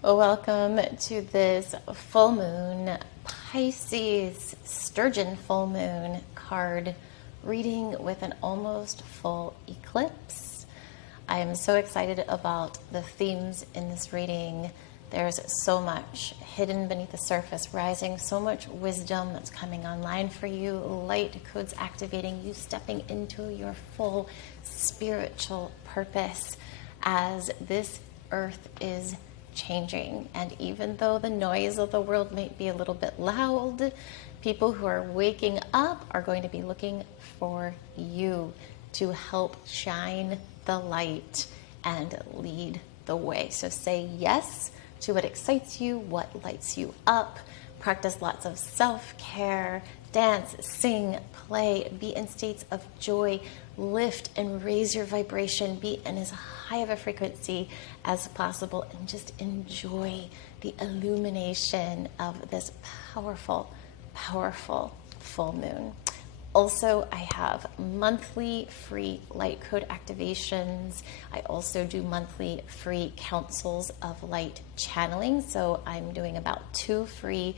Welcome to this full moon Pisces Sturgeon full moon card reading with an almost full eclipse. I am so excited about the themes in this reading. There's so much hidden beneath the surface rising, so much wisdom that's coming online for you, light codes activating you, stepping into your full spiritual purpose as this earth is changing. And even though the noise of the world might be a little bit loud, people who are waking up are going to be looking for you to help shine the light and lead the way. So say yes to what excites you, what lights you up. Practice lots of self-care, dance, sing, play, be in states of joy, lift and raise your vibration, be in as high of a frequency as possible, and just enjoy the illumination of this powerful, powerful full moon. Also, I have monthly free light code activations. I also do monthly free councils of light channeling. So I'm doing about 2 free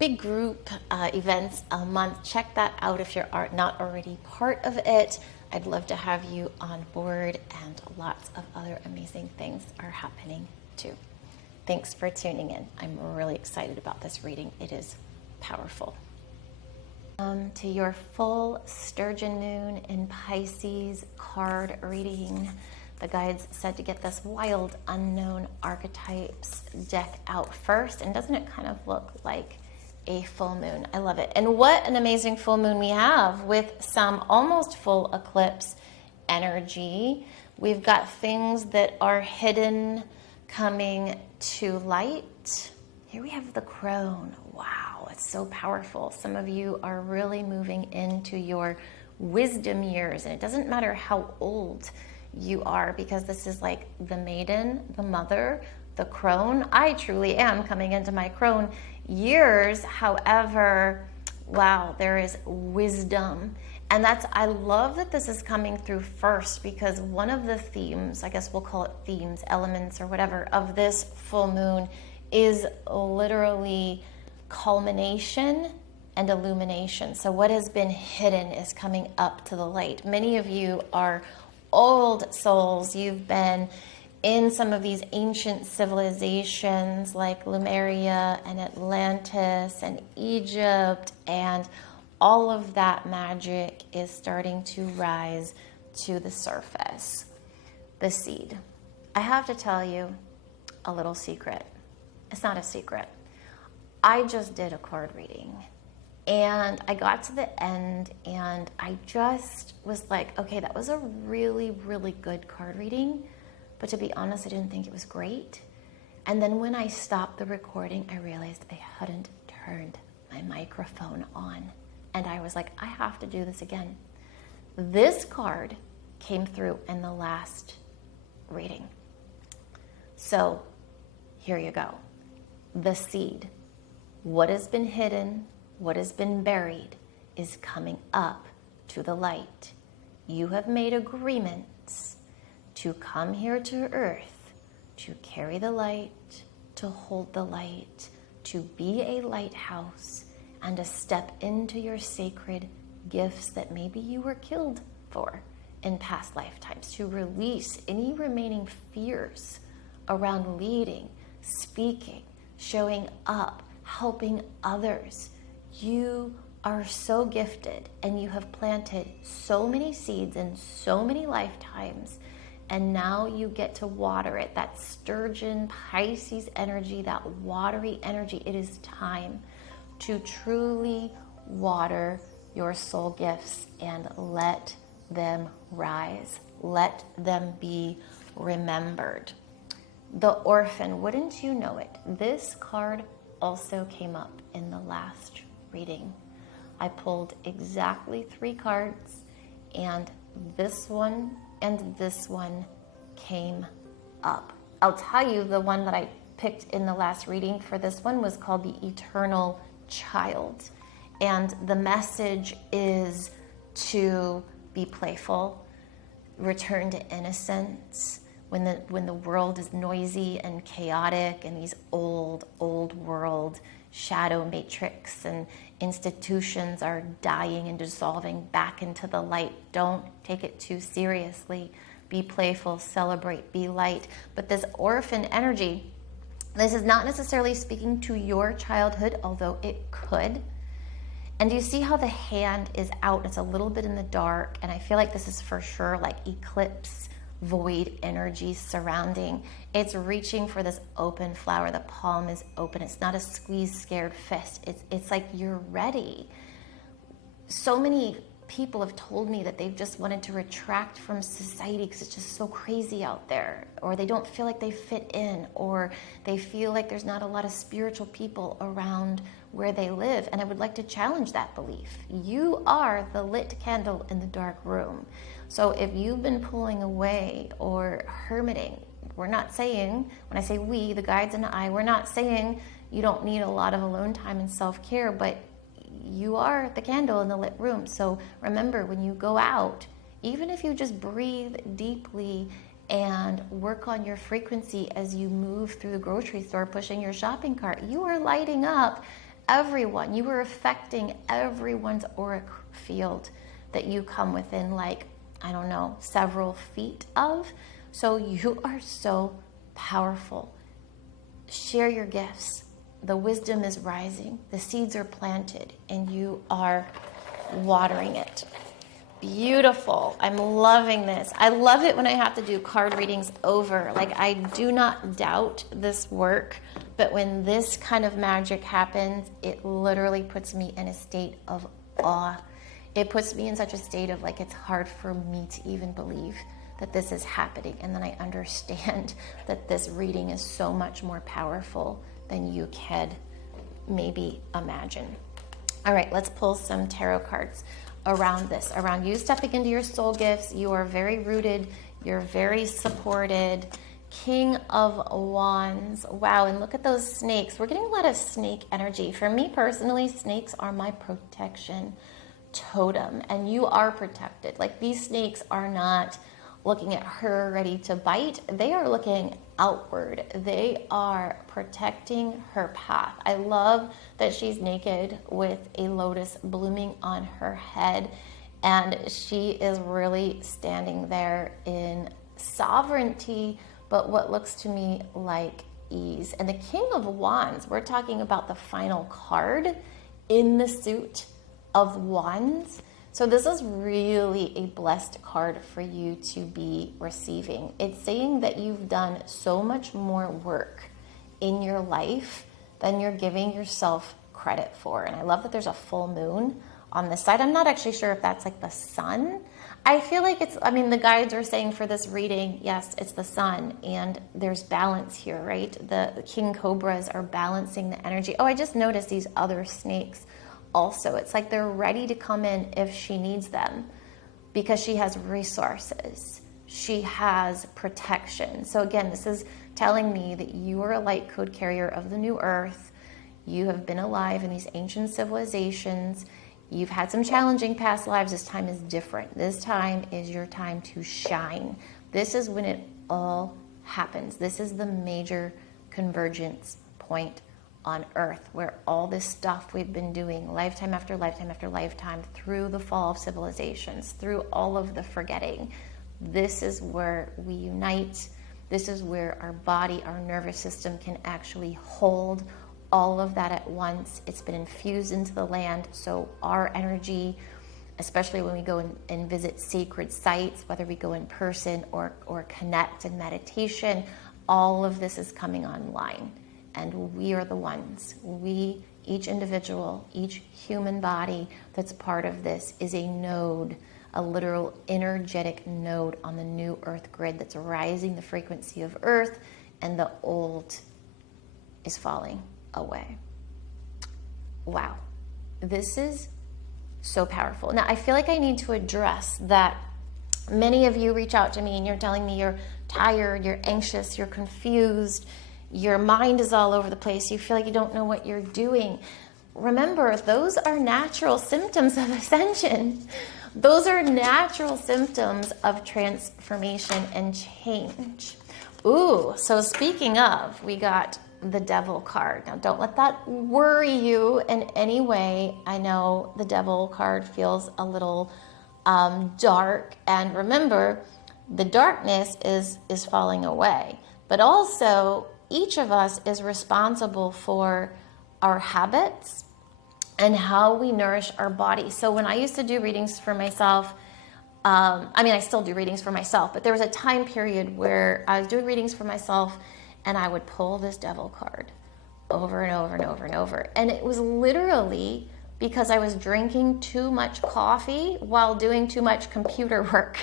big group events a month. Check that out if you're not already part of it. I'd love to have you on board, and lots of other amazing things are happening too. Thanks for tuning in. I'm really excited about this reading. It is powerful. To your full Sturgeon moon in Pisces card reading. The guides said to get this wild unknown archetypes deck out first. And doesn't it kind of look like a full moon? I love it. And what an amazing full moon we have with some almost full eclipse energy. We've got things that are hidden coming to light. Here we have the crone. Wow, it's so powerful. Some of you are really moving into your wisdom years, and it doesn't matter how old you are, because this is like the maiden, the mother, the crone. I truly am coming into my crone years. However, wow, there is wisdom. And I love that this is coming through first, because one of the themes, I guess we'll call it themes, elements or whatever, of this full moon is literally culmination and illumination. So what has been hidden is coming up to the light. Many of you are old souls. You've been in some of these ancient civilizations like Lemuria and Atlantis and Egypt, and all of that magic is starting to rise to the surface. The seed. I have to tell you a little secret. It's not a secret. I just did a card reading, and I got to the end, and I just was like, okay, that was a really, really good card reading. But to be honest, I didn't think it was great. And then when I stopped the recording, I realized I hadn't turned my microphone on. And I was like, I have to do this again. This card came through in the last reading. So here you go. The seed. What has been hidden, what has been buried, is coming up to the light. You have made agreements to come here to earth, to carry the light, to hold the light, to be a lighthouse, and to step into your sacred gifts that maybe you were killed for in past lifetimes, to release any remaining fears around leading, speaking, showing up, helping others. You are so gifted, and you have planted so many seeds in so many lifetimes, and now you get to water it. That Sturgeon Pisces energy, that watery energy. It is time to truly water your soul gifts and let them rise. Let them be remembered. The orphan, wouldn't you know it? This card also came up in the last reading. I pulled exactly 3 cards, and this one and this one came up. I'll tell you, the one that I picked in the last reading for this one was called the Eternal Child. And the message is to be playful, return to innocence, when the world is noisy and chaotic and these old world shadow matrix and institutions are dying and dissolving back into the light. Don't take it too seriously. Be playful, celebrate, be light. But this orphan energy, this is not necessarily speaking to your childhood, although it could. And do you see how the hand is out? It's a little bit in the dark, and I feel like this is for sure like eclipse, void energy surrounding. It's reaching for this open flower. The palm is open. It's not a squeezed, scared fist. It's like you're ready. So many people have told me that they've just wanted to retract from society because it's just so crazy out there, or they don't feel like they fit in, or they feel like there's not a lot of spiritual people around where they live. And I would like to challenge that belief. You are the lit candle in the dark room. So if you've been pulling away or hermiting, we're not saying, when I say we, the guides and I, we're not saying you don't need a lot of alone time and self-care, but you are the candle in the lit room. So remember, when you go out, even if you just breathe deeply and work on your frequency as you move through the grocery store, pushing your shopping cart, you are lighting up everyone. You are affecting everyone's auric field that you come within, like, I don't know, several feet of. So you are so powerful. Share your gifts. The wisdom is rising. The seeds are planted and you are watering it. Beautiful. I'm loving this. I love it when I have to do card readings over. Like, I do not doubt this work, but when this kind of magic happens, it literally puts me in a state of awe. It puts me in such a state of like, it's hard for me to even believe that this is happening. And then I understand that this reading is so much more powerful than you could maybe imagine. All right, let's pull some tarot cards around this, around you stepping into your soul gifts. You are very rooted. You're very supported. King of Wands. Wow, and look at those snakes. We're getting a lot of snake energy. For me personally, snakes are my protection totem, and you are protected. Like, these snakes are not looking at her ready to bite. They are looking outward. They are protecting her path. I love that she's naked with a lotus blooming on her head, and she is really standing there in sovereignty, but what looks to me like ease. And the King of Wands, we're talking about the final card in the suit of Wands. So this is really a blessed card for you to be receiving. It's saying that you've done so much more work in your life than you're giving yourself credit for. And I love that there's a full moon on this side. I'm not actually sure if that's like the sun. I feel like it's, I mean, the guides are saying for this reading, yes, it's the sun, and there's balance here, right? The king cobras are balancing the energy. Oh, I just noticed these other snakes also. It's like they're ready to come in if she needs them, because she has resources. She has protection. So again, this is telling me that you are a light code carrier of the new earth. You have been alive in these ancient civilizations. You've had some challenging past lives. This time is different. This time is your time to shine. This is when it all happens. This is the major convergence point on earth, where all this stuff we've been doing lifetime after lifetime after lifetime, through the fall of civilizations, through all of the forgetting, this is where we unite. This is where our body, our nervous system can actually hold all of that at once. It's been infused into the land. So our energy, especially when we go and visit sacred sites, whether we go in person or connect in meditation, all of this is coming online. And we are the ones. We, each individual, each human body that's part of this is a node, a literal energetic node on the new earth grid that's rising the frequency of earth, and the old is falling away. Wow. This is so powerful. Now, I feel like I need to address that many of you reach out to me and you're telling me you're tired, you're anxious, you're confused, your mind is all over the place, you feel like you don't know what you're doing. Remember, those are natural symptoms of ascension. Those are natural symptoms of transformation and change. Ooh, so speaking of, we got the Devil card. Now, don't let that worry you in any way. I know the Devil card feels a little dark, and remember, the darkness is falling away. But also, each of us is responsible for our habits and how we nourish our body. So when I used to do readings for myself, I still do readings for myself, but there was a time period where I was doing readings for myself and I would pull this Devil card over and over and over and over. And it was literally because I was drinking too much coffee while doing too much computer work.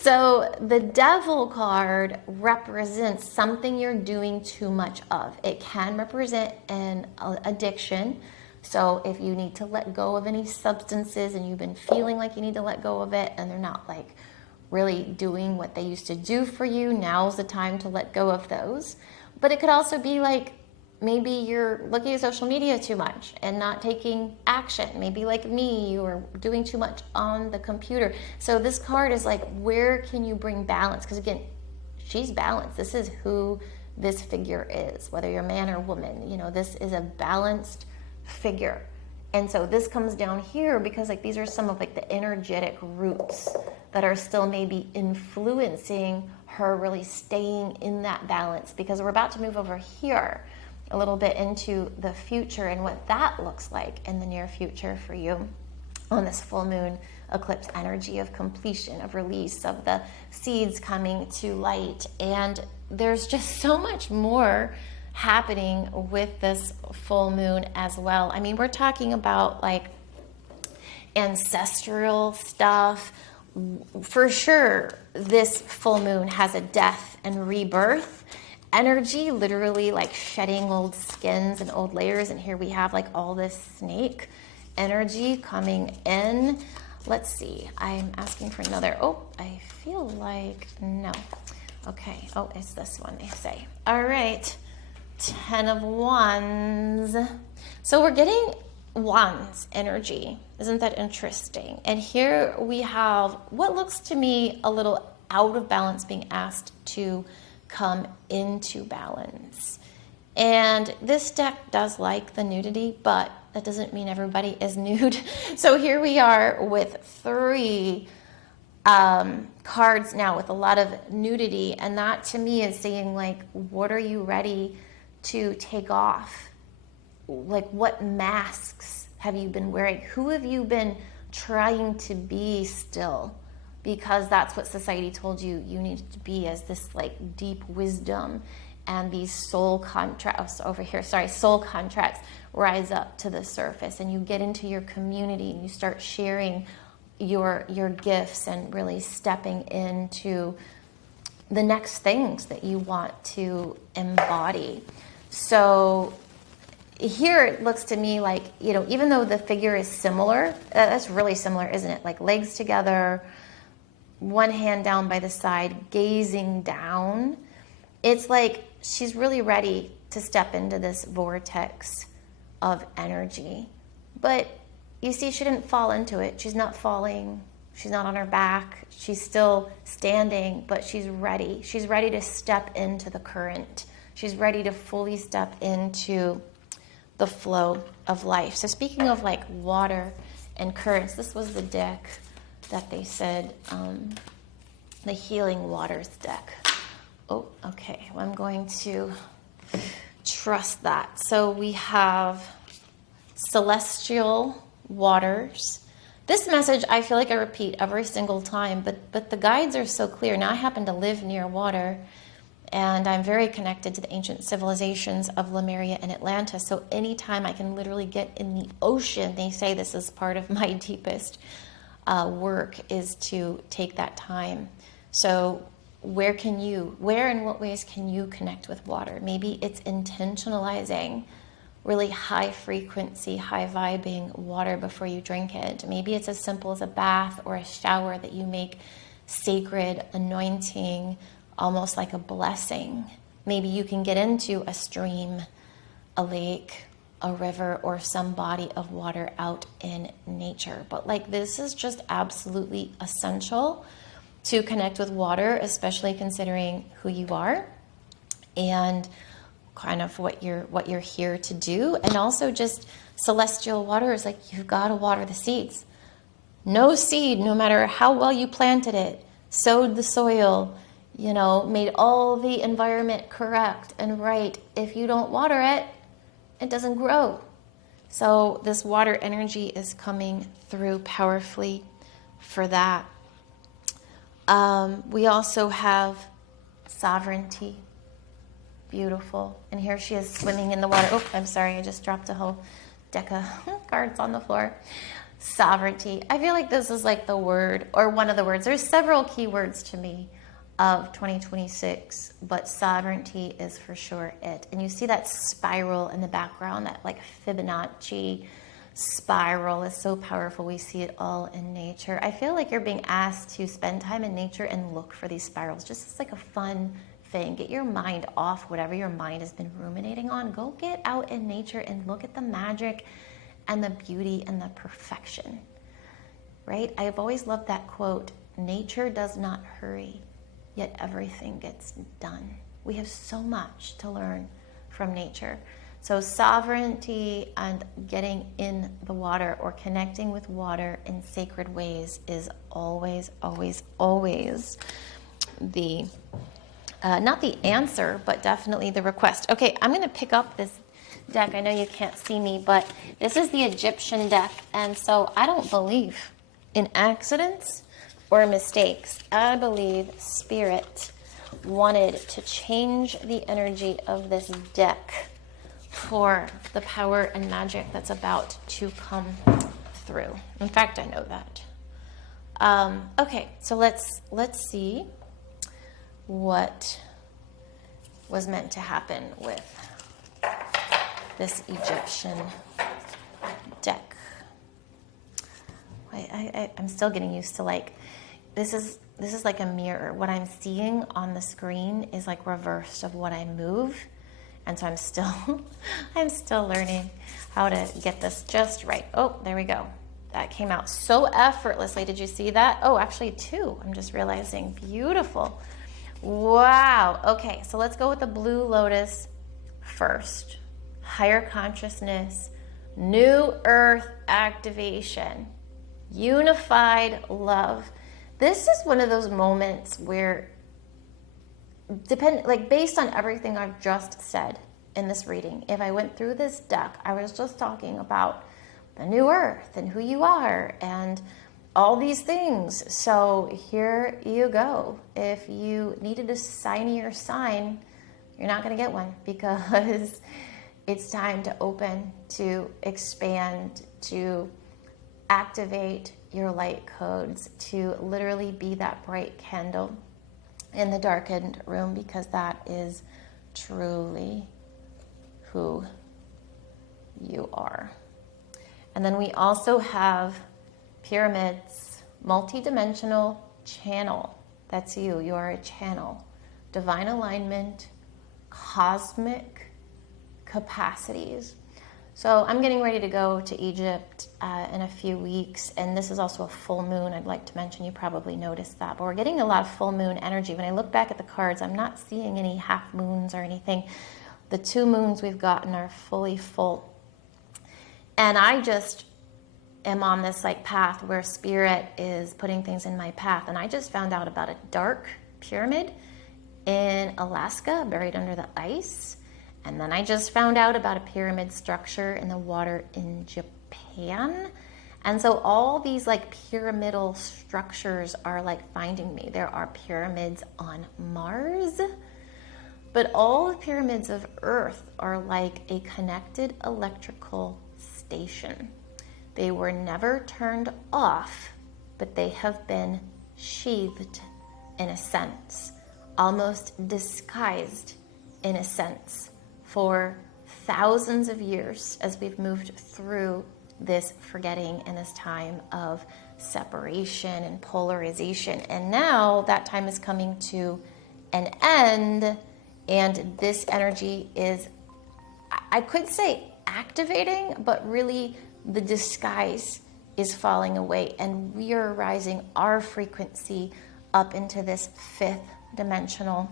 So the Devil card represents something you're doing too much of. It can represent an addiction. So if you need to let go of any substances and you've been feeling like you need to let go of it and they're not like really doing what they used to do for you, now's the time to let go of those. But it could also be like maybe you're looking at social media too much and not taking action. Maybe like me, you are doing too much on the computer. So this card is like, where can you bring balance? Because again, she's balanced. This is who this figure is, whether you're a man or woman. You know, this is a balanced figure. And so this comes down here because like these are some of like the energetic roots that are still maybe influencing her really staying in that balance, because we're about to move over here a little bit into the future and what that looks like in the near future for you on this full moon eclipse energy of completion, of release, of the seeds coming to light. And there's just so much more happening with this full moon as well. I mean, we're talking about like ancestral stuff. For sure, this full moon has a death and rebirth energy, literally like shedding old skins and old layers. And here we have like all this snake energy coming in. Let's see, I'm asking for another. Oh, I feel like no. Okay, oh, it's this one, they say. All right. 10 of Wands. So we're getting Wands energy. Isn't that interesting? And here we have what looks to me a little out of balance being asked to come into balance. And this deck does like the nudity, but that doesn't mean everybody is nude. So here we are with 3 cards now with a lot of nudity. And that to me is saying like, what are you ready to take off? Like, what masks have you been wearing? Who have you been trying to be still? Because that's what society told you you needed to be, as this like deep wisdom and these soul contracts over here, soul contracts rise up to the surface, and you get into your community and you start sharing your gifts and really stepping into the next things that you want to embody. So here it looks to me like, you know, even though the figure is similar, that's really similar, isn't it? Like legs together, one hand down by the side, gazing down. It's like she's really ready to step into this vortex of energy. But you see, she didn't fall into it. She's not falling. She's not on her back. She's still standing, but she's ready. She's ready to step into the current. She's ready to fully step into the flow of life. So speaking of like water and currents, this was the deck that they said, the Healing Waters deck. Oh, okay. Well, I'm going to trust that. So we have Celestial Waters. This message, I feel like I repeat every single time, but the guides are so clear. Now I happen to live near water, and I'm very connected to the ancient civilizations of Lemuria and Atlantis. So anytime I can literally get in the ocean, they say this is part of my deepest work, is to take that time. So where in what ways can you connect with water? Maybe it's intentionalizing really high frequency, high vibing water before you drink it. Maybe it's as simple as a bath or a shower that you make sacred, anointing, almost like a blessing. Maybe you can get into a stream, a lake, a river, or some body of water out in nature. But like, this is just absolutely essential to connect with water, especially considering who you are and kind of what you're here to do. And also just celestial water is like, you've got to water the seeds. No seed, no matter how well you planted it, sowed the soil, made all the environment correct and right, if you don't water it, it doesn't grow. So this water energy is coming through powerfully for that. We also have sovereignty. Beautiful. And here she is swimming in the water. Oh, I'm sorry. I just dropped a whole deck of cards on the floor. Sovereignty. I feel like this is like the word, or one of the words. There's several key words to me of 2026, but sovereignty is for sure it. And you see that spiral in the background, that like Fibonacci spiral is so powerful. We see it all in nature. I feel like you're being asked to spend time in nature and look for these spirals. Just as like a fun thing. Get your mind off whatever your mind has been ruminating on. Go get out in nature and look at the magic and the beauty and the perfection, right? I've always loved that quote, nature does not hurry, yet everything gets done. We have so much to learn from nature. So sovereignty and getting in the water or connecting with water in sacred ways is always, always, always the not the answer, but definitely the request. Okay, I'm going to pick up this deck. I know you can't see me, but this is the Egyptian deck. And so I don't believe in accidents or mistakes. I believe Spirit wanted to change the energy of this deck for the power and magic that's about to come through. In fact, I know that. Okay, so let's see what was meant to happen with this Egyptian deck. I'm still getting used to like, this is like a mirror. What I'm seeing on the screen is like reversed of what I move. And so I'm still learning how to get this just right. Oh, there we go. That came out so effortlessly. Did you see that? Oh, actually two. I'm just realizing. Beautiful. Wow. Okay, so let's go with the Blue Lotus first. Higher consciousness, new earth activation, unified love. This is one of those moments where, based on everything I've just said in this reading, if I went through this deck, I was just talking about the new earth and who you are and all these things. So here you go. If you needed a signier sign, you're not going to get one, because it's time to open, to expand, to activate your light codes, to literally be that bright candle in the darkened room, because that is truly who you are. And then we also have pyramids, multidimensional channel. That's you. You are a channel. Divine alignment, cosmic capacities. So I'm getting ready to go to Egypt in a few weeks, and this is also a full moon. I'd like to mention, you probably noticed that, but we're getting a lot of full moon energy. When I look back at the cards, I'm not seeing any half moons or anything. The 2 moons we've gotten are fully full. And I just am on this like path where Spirit is putting things in my path. And I just found out about a dark pyramid in Alaska buried under the ice. And then I just found out about a pyramid structure in the water in Japan. And so all these like pyramidal structures are like finding me. There are pyramids on Mars, but all the pyramids of Earth are like a connected electrical station. They were never turned off, but they have been sheathed in a sense, almost disguised in a sense, for thousands of years as we've moved through this forgetting and this time of separation and polarization. And now that time is coming to an end, and this energy is, I could say activating, but really the disguise is falling away, and we are rising our frequency up into this 5th dimensional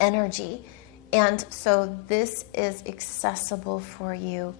energy. And so this is accessible for you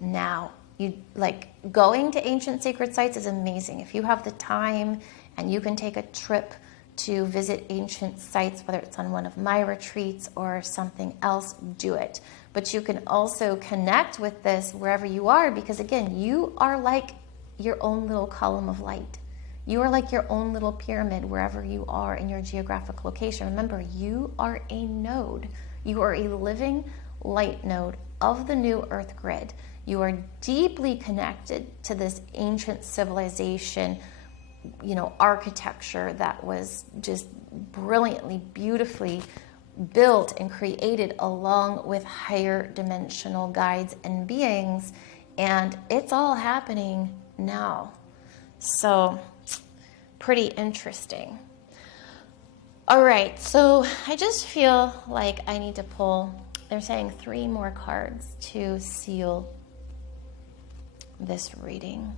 now. You like going to ancient sacred sites is amazing. If you have the time and you can take a trip to visit ancient sites, whether it's on one of my retreats or something else, do it. But you can also connect with this wherever you are, because again, you are like your own little column of light. You are like your own little pyramid wherever you are in your geographic location. Remember, you are a node. You are a living light node of the new Earth grid. You are deeply connected to this ancient civilization, you know, architecture that was just brilliantly, beautifully built and created along with higher dimensional guides and beings. And it's all happening now. So pretty interesting. All right, so I just feel like I need to pull, they're saying 3 more cards to seal this reading.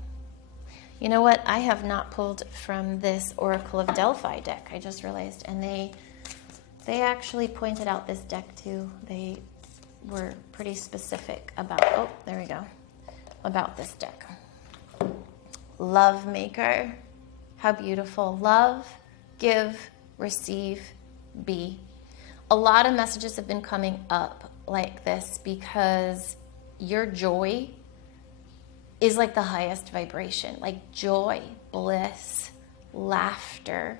You know what? I have not pulled from this Oracle of Delphi deck. I just realized, and they actually pointed out this deck too. They were pretty specific about, oh, there we go, about this deck. Love Maker. How beautiful. Love, give, receive, be. A lot of messages have been coming up like this because your joy is like the highest vibration, like joy, bliss, laughter.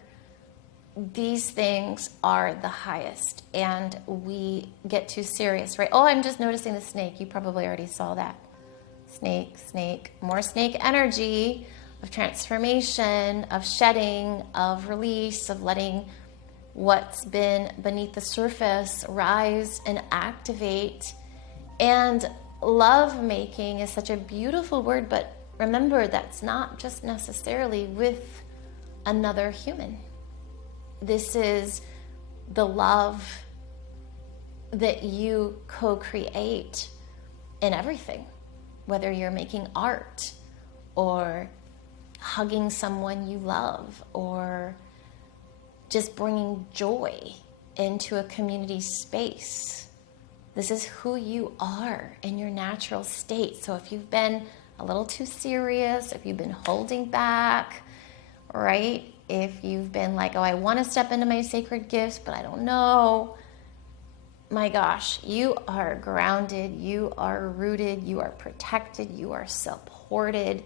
These things are the highest, and we get too serious, right? Oh, I'm just noticing the snake. You probably already saw that. Snake, snake, more snake energy of transformation, of shedding, of release, of letting what's been beneath the surface rise and activate. And love making is such a beautiful word, but remember, that's not just necessarily with another human. This is the love that you co-create in everything, whether you're making art or hugging someone you love or just bringing joy into a community space. This is who you are in your natural state. So if you've been a little too serious, if you've been holding back, right? If you've been like, oh, I want to step into my sacred gifts, but I don't know. My gosh, you are grounded, you are rooted, you are protected, you are supported.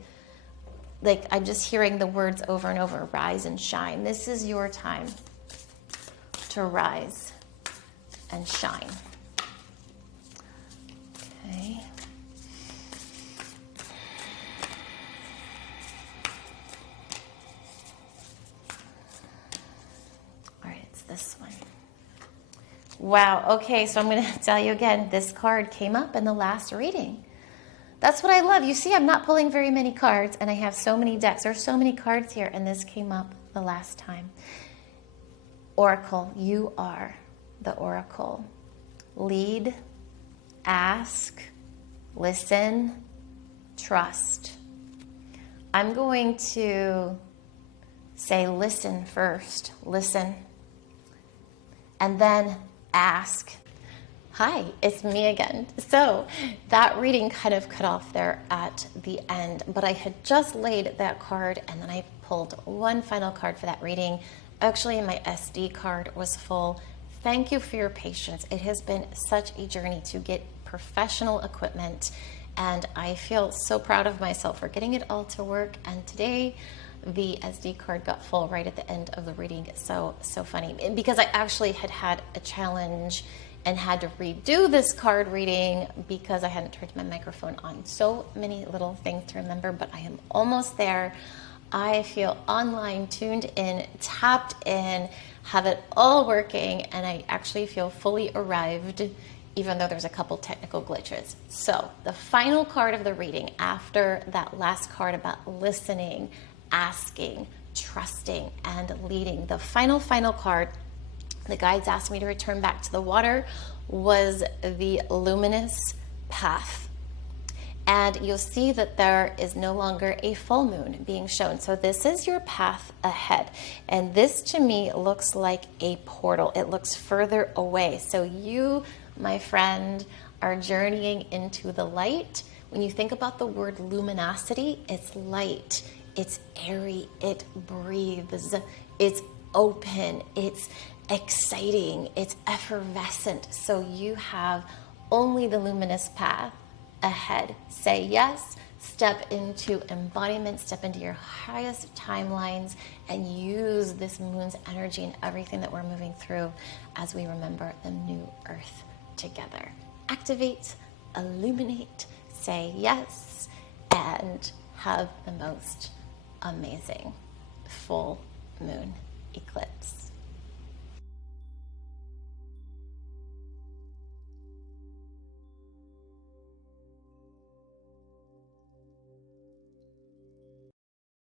Like, I'm just hearing the words over and over, rise and shine. This is your time to rise and shine. Okay. All right, it's this one. Wow, okay, so I'm going to tell you again, this card came up in the last reading. That's what I love. You see, I'm not pulling very many cards, and I have so many decks. There's so many cards here, and this came up the last time. Oracle, you are the oracle. Lead, ask, listen, trust. I'm going to say listen first. Listen. And then ask. Hi, it's me again. So that reading kind of cut off there at the end, but I had just laid that card and then I pulled one final card for that reading. Actually, my SD card was full. Thank you for your patience. It has been such a journey to get professional equipment, and I feel so proud of myself for getting it all to work. And today, the SD card got full right at the end of the reading. So funny, because I actually had a challenge and had to redo this card reading because I hadn't turned my microphone on. So many little things to remember, but I am almost there. I feel online, tuned in, tapped in, have it all working, and I actually feel fully arrived, even though there's a couple technical glitches. So the final card of the reading, after that last card about listening, asking, trusting, and leading, the final card, the guides asked me to return back to the water, was the luminous path. And you'll see that there is no longer a full moon being shown. So this is your path ahead. And this to me looks like a portal. It looks further away. So you, my friend, are journeying into the light. When you think about the word luminosity, it's light, it's airy, it breathes, it's open, it's exciting, it's effervescent. So you have only the luminous path ahead. Say yes, step into embodiment, step into your highest timelines, and use this moon's energy and everything that we're moving through as we remember the new earth together. Activate, illuminate, say yes, and have the most amazing full moon eclipse.